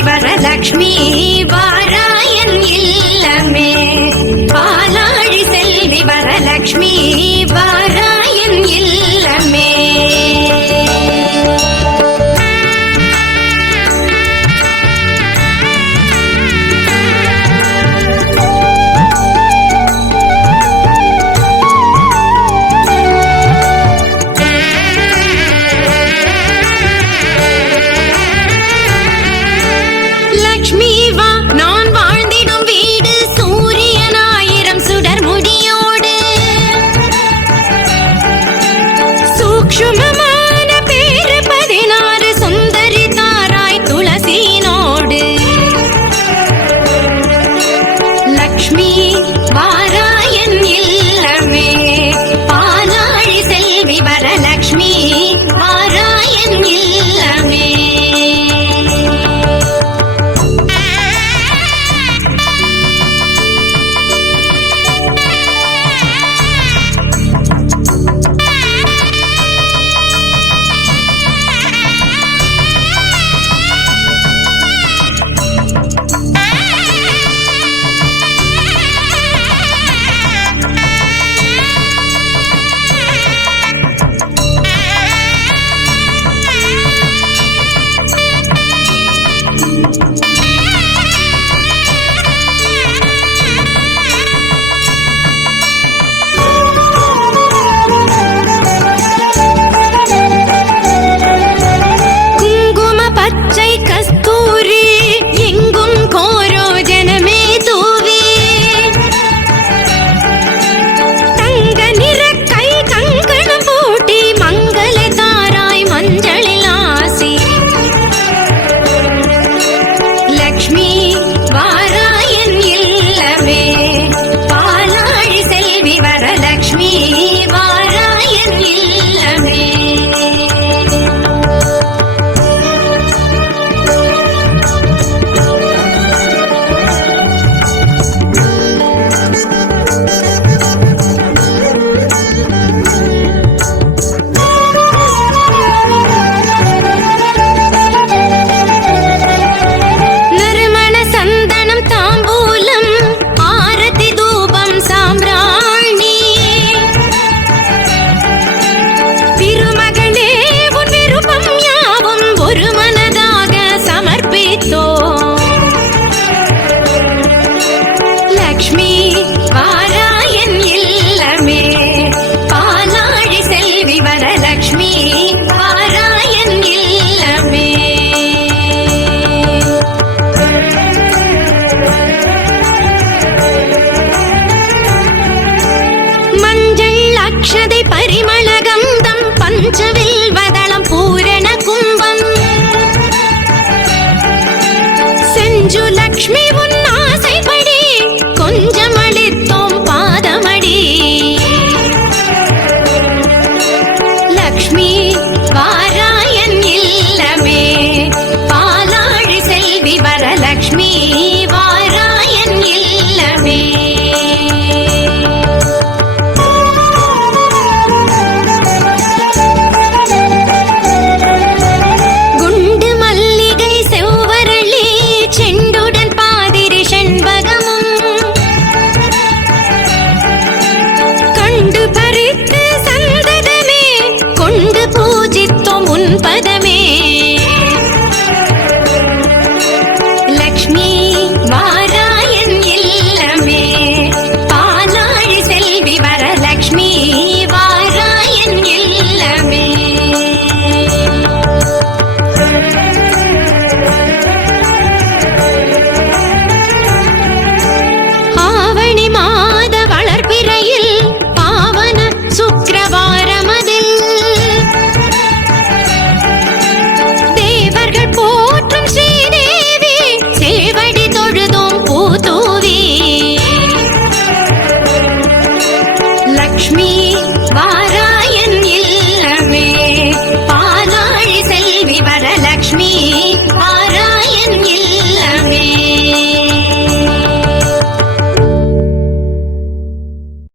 Varalakshmi வாராயன் Lakshmi ಉನ್ನ